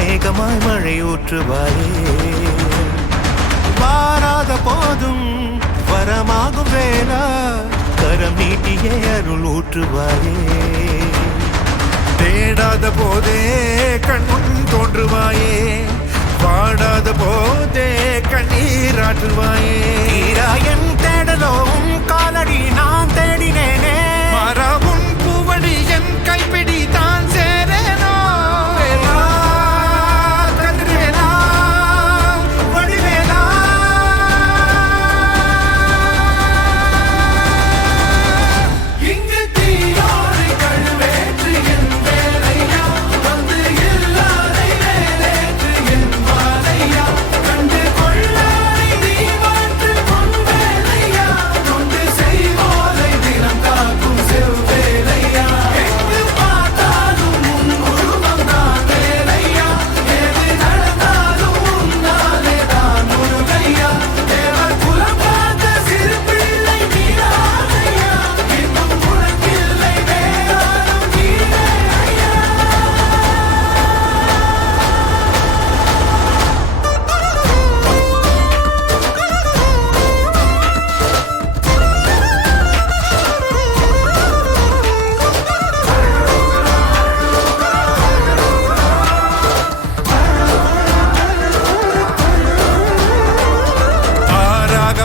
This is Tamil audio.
மேகமாய் மழை ஊற்றுவாயே. வாராத போதும் வரமாகும் வேளா கரம் நீட்டியே அருள் ஊற்றுவாயே. தேடாத போதே கண்முன் தோன்றுவாயே. பாடாத போதே கண்ணீராற்றுவாயே தீராயன் தேடலோவும் காலடி நான் தேடினேனே. மரவும் பூவடி என் கைப்பிடி